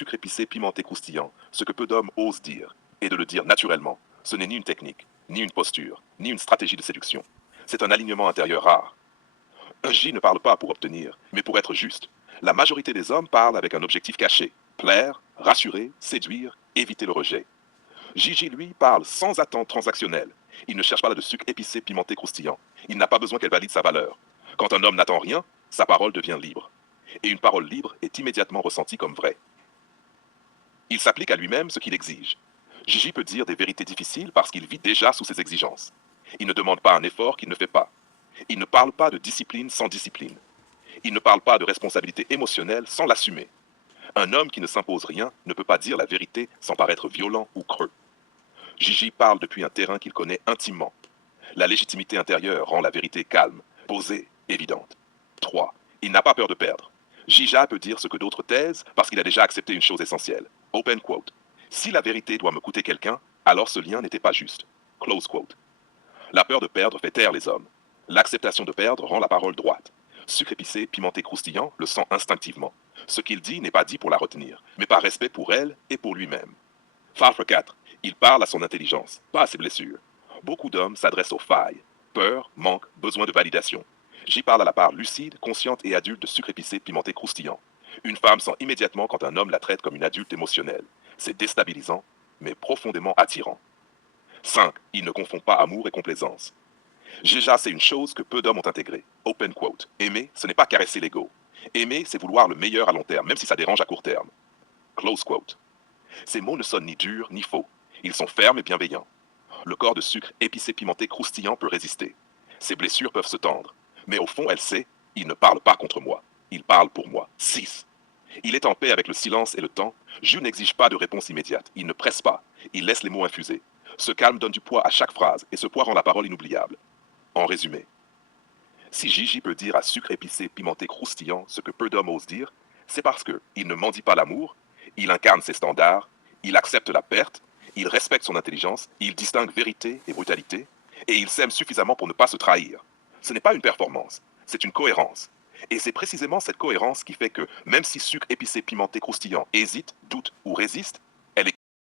sucre épicé pimenté croustillant, ce que peu d'hommes osent dire, et de le dire naturellement. Ce n'est ni une technique, ni une posture, ni une stratégie de séduction. C'est un alignement intérieur rare. Un J ne parle pas pour obtenir, mais pour être juste. La majorité des hommes parlent avec un objectif caché: plaire, rassurer, séduire, éviter le rejet. Gigi, lui, parle sans attente transactionnelle. Il ne cherche pas de sucre épicé, pimenté, croustillant. Il n'a pas besoin qu'elle valide sa valeur. Quand un homme n'attend rien, sa parole devient libre. Et une parole libre est immédiatement ressentie comme vraie. Il s'applique à lui-même ce qu'il exige. Gigi peut dire des vérités difficiles parce qu'il vit déjà sous ses exigences. Il ne demande pas un effort qu'il ne fait pas. Il ne parle pas de discipline sans discipline. Il ne parle pas de responsabilité émotionnelle sans l'assumer. Un homme qui ne s'impose rien ne peut pas dire la vérité sans paraître violent ou creux. Gigi parle depuis un terrain qu'il connaît intimement. La légitimité intérieure rend la vérité calme, posée, évidente. 3. Il n'a pas peur de perdre. Gija peut dire ce que d'autres taisent parce qu'il a déjà accepté une chose essentielle. Open quote. Si la vérité doit me coûter quelqu'un, alors ce lien n'était pas juste. Close quote. La peur de perdre fait taire les hommes. L'acceptation de perdre rend la parole droite. Sucre épicé, pimenté croustillant, le sent instinctivement. Ce qu'il dit n'est pas dit pour la retenir, mais par respect pour elle et pour lui-même. Farfre 4. Il parle à son intelligence, pas à ses blessures. Beaucoup d'hommes s'adressent aux failles. Peur, manque, besoin de validation. J'y parle à la part lucide, consciente et adulte de sucre épicé, pimenté croustillant. Une femme sent immédiatement quand un homme la traite comme une adulte émotionnelle. C'est déstabilisant, mais profondément attirant. 5. Il ne confond pas amour et complaisance. Déjà, c'est une chose que peu d'hommes ont intégrée. Open quote. Aimer, ce n'est pas caresser l'ego. Aimer, c'est vouloir le meilleur à long terme, même si ça dérange à court terme. Close quote. Ces mots ne sonnent ni durs ni faux. Ils sont fermes et bienveillants. Le corps de sucre épicé, pimenté, croustillant peut résister. Ses blessures peuvent se tendre. Mais au fond, elle sait, il ne parle pas contre moi. Il parle pour moi. 6. Il est en paix avec le silence et le temps. Jules n'exige pas de réponse immédiate. Il ne presse pas. Il laisse les mots infuser. Ce calme donne du poids à chaque phrase et ce poids rend la parole inoubliable. En résumé, si Gigi peut dire à sucre épicé, pimenté, croustillant ce que peu d'hommes osent dire, c'est parce qu'il ne mendie pas l'amour, il incarne ses standards, il accepte la perte, il respecte son intelligence, il distingue vérité et brutalité, et il s'aime suffisamment pour ne pas se trahir. Ce n'est pas une performance, c'est une cohérence. Et c'est précisément cette cohérence qui fait que, même si sucre épicé, pimenté, croustillant hésite, doute ou résiste,